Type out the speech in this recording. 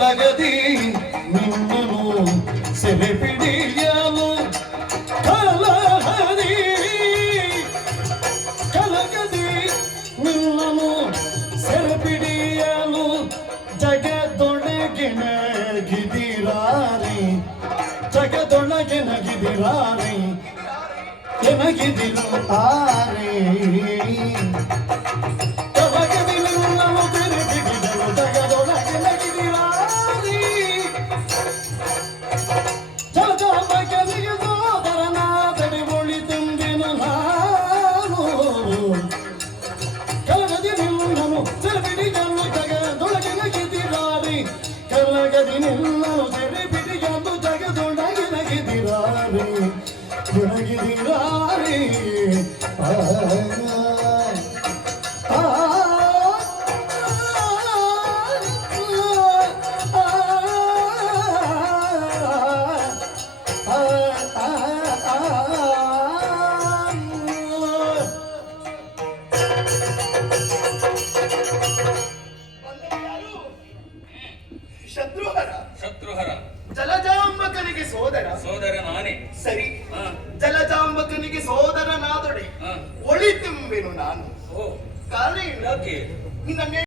ಕಲಗದಿ ನಿನ್ನನು ಸೆರೆ ಹಿಡಿಯಲು ಕಲಗದಿ ನಿನ್ನನು ಸೆರೆ ಹಿಡಿಯಲು ಜಗದೊಳಗಿನಗಿದಿರಾರಿ ಜಗದೊಳಗಿನಗಿದಿರಾರಿ ಎನಗಿದಿರು ಆರೇ ಕಲಗದಿ ನಿನ್ನನು ಸೆರೆ ಹಿಡಿಯಲು ಜಗದೊಳಗಿನಗಿದಿರಾರಿ ಜಗದೊಳಗಿನ ಸೋದರನಾದಡಿ ಒಳಿ ತುಂಬಿನು ನಾನು ಕಲಗದಿ ನಿನ್ನನು ಸೆರೆ ಹಿಡಿಯಲು ಜಗದೊಳಗಿನಗಿದಿರಾರಿ ಕಲಗದಿ ನಿನ್ನನು ಸೆರೆ ಹಿಡಿಯಲು ಜಗದೊಳಗಿನಗಿದಿರಾರಿ ಗುಣಗಿದಿರಾರಿ ಶತ್ರುಹರ ಶತ್ರುಹರ ಜಲಜಾಂಬಕನಿಗೆ ಸೋದರ ಸೋದರ ನಾನೇ. ಸರಿ, ಜಲಜಾಂಬಕನಿಗೆ ಸೋದರನಾದೊಡೆ ಒಳಿ ತುಂಬೆನು ನಾನು. ಓ ಕಾರಣ ಏನು? ಯಾಕೆ? ನಿನ್ನ